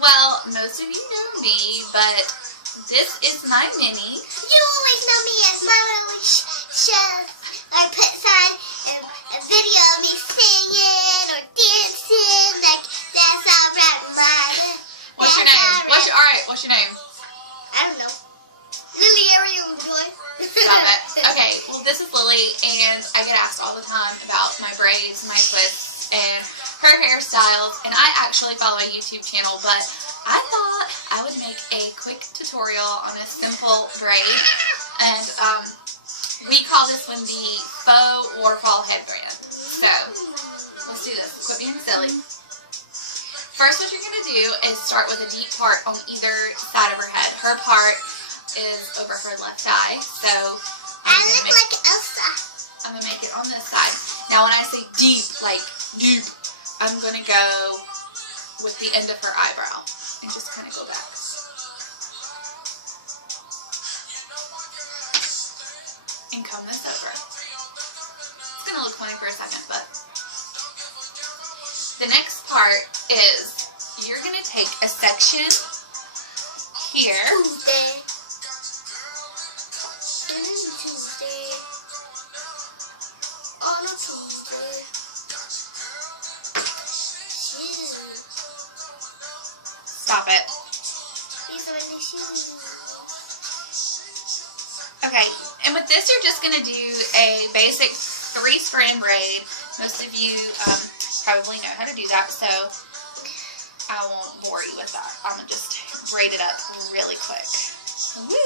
Well, most of you know me, but this is my mini. You always know me as my little chef. I put on a video of me singing or dancing. Like, that's alright, Mother. What's your name? What's your name? I don't know. Lily Ariel Joy. Stop it. Okay, well this is Lily, and I get asked all the time about my braids, my twists, and her hairstyles, and I actually follow a YouTube channel, but I thought I would make a quick tutorial on a simple braid, and we call this one the Faux waterfall headband. So, let's do this. Quit being silly. First, what you're going to do is start with a deep part on either side of her head. Her part is over her left eye, so I look like Elsa. I'm going to make it on this side. Now, when I say deep, like deep, I'm going to go with the end of her eyebrow and just kind of go back. And comb this over. It's going to look funny for a second, but the next part is you're going to take a section here. Tuesday. Tuesday. On a Tuesday. Stop it. These are the shoes. Okay, and with this you're just going to do a basic 3-strand braid. Most of you probably know how to do that, so I won't bore you with that. I'm going to just braid it up really quick. Woo!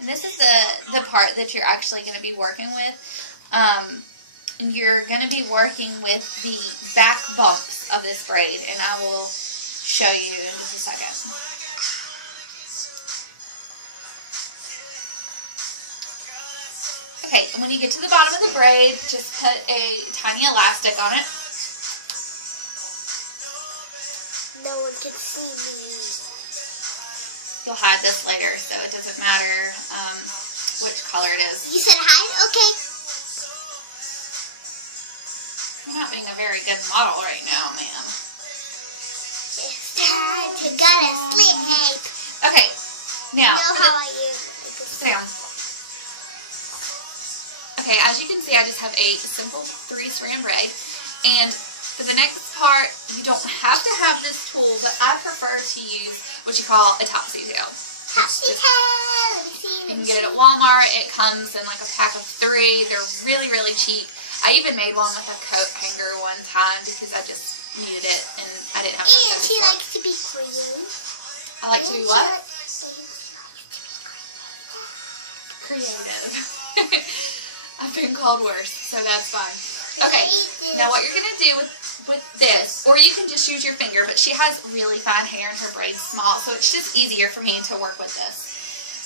And this is the part that you're actually going to be working with. And you're going to be working with the back bumps of this braid, and I will show you in just a second. Okay, and when you get to the bottom of the braid, just put a tiny elastic on it. No one can see me. You'll hide this later, so it doesn't matter which color it is. You said hide? Okay. You're not being a very good model right now, ma'am. It's time to go to sleep. Okay, now. You know how I use Sit down. Okay, as you can see, I just have a simple 3-strand braid, and for the next part, you don't have to have this tool, but I prefer to use what you call a topsy tail. Topsy tail. You can get it at Walmart. It comes in like a pack of 3. They're really, really cheap. I even made one with a coat hanger one time because I just needed it and I didn't have enough. And she likes to be creative. I like to be what? Creative. I've been called worse, so that's fine. Okay, now what you're going to do with this, or you can just use your finger, but she has really fine hair and her braid's small, so it's just easier for me to work with this.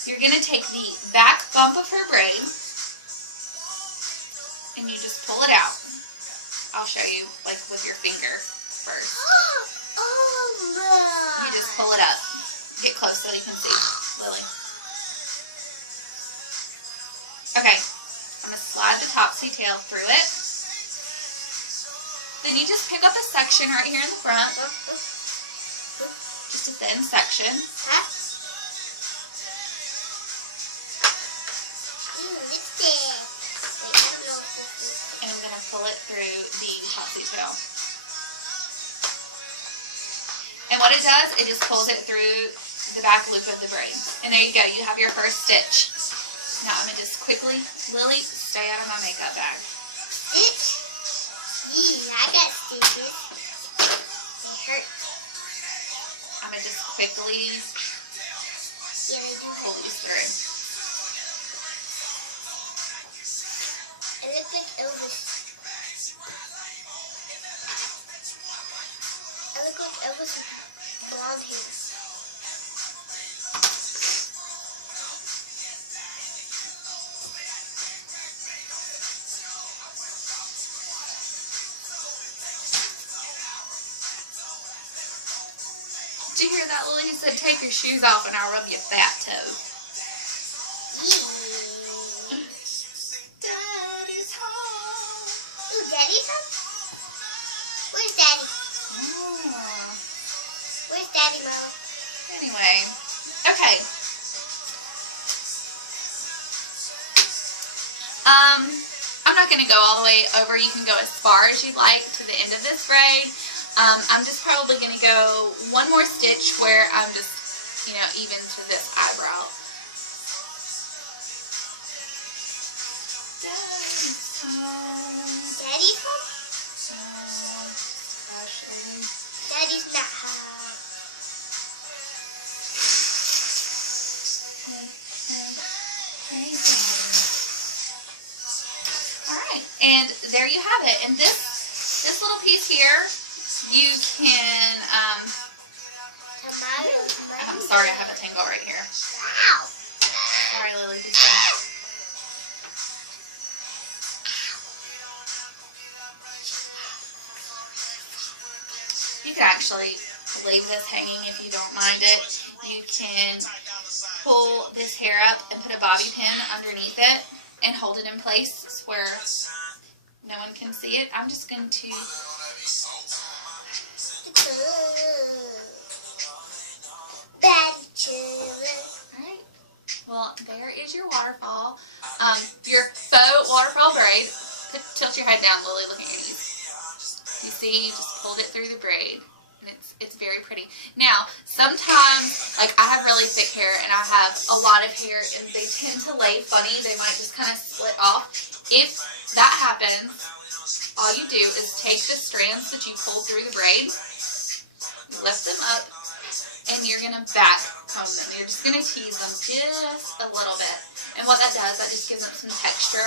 You're going to take the back bump of her braid, and you just pull it out. I'll show you, like, with your finger first. You just pull it up. Get close so you can see, Lily. Okay, I'm going to slide the topsy tail through it. Then you just pick up a section right here in the front. Just a thin section. And I'm going to pull it through the topsy tail. And what it does, it just pulls it through the back loop of the braid. And there you go, you have your first stitch. Now I'm going to just quickly, Lily, stay out of my makeup bag. Stitch? Yeah, I got stitches. They hurt. I'm going to just quickly pull these through. It looks like Elvis. I look like Elvis with blonde hair. Did you hear that, Lily? He said, take your shoes off and I'll rub your fat toe. Daddy's home. Ooh, Daddy's home? Where's Daddy? Oh. Where's Daddy, Mama? Anyway. Okay. I'm not going to go all the way over. You can go as far as you'd like to the end of this braid. I'm just probably going to go one more stitch where I'm just, even to this eyebrow. Daddy's home? Daddy's not home. Alright, and there you have it. And this little piece here, you can, I'm sorry, I have a tingle right here. Ow! Sorry, Lily. You could actually leave this hanging if you don't mind it. You can pull this hair up and put a bobby pin underneath it and hold it in place where no one can see it. I'm just going to... Alright, well, there is your waterfall. Your faux waterfall braid. Tilt your head down, Lily, look at your knees. You see, you just pulled it through the braid. And it's very pretty. Now, sometimes, like, I have really thick hair and I have a lot of hair and they tend to lay funny. They might just kind of split off. If that happens, all you do is take the strands that you pulled through the braid, lift them up, and you're going to back comb them. You're just going to tease them just a little bit. And what that does, that just gives them some texture.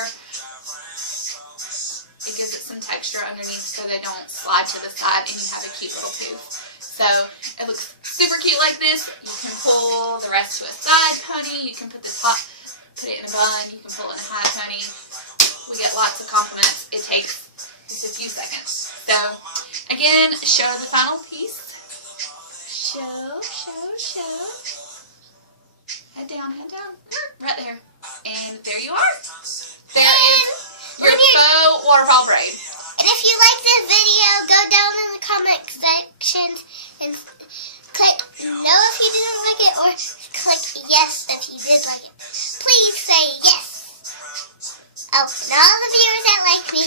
It gives it some texture underneath so they don't slide to the side and you have a cute little poof. So it looks super cute like this. You can pull the rest to a side pony. You can put the top, put it in a bun. You can pull it in a high pony. We get lots of compliments. It takes just a few seconds. So again, show the final piece. Show. Head down. Right there. And there you are. There is your faux waterfall braid. And if you like this video, go down in the comment section and click no if you didn't like it, or click yes if you did like it. Please say yes. Oh, and all the viewers that like me,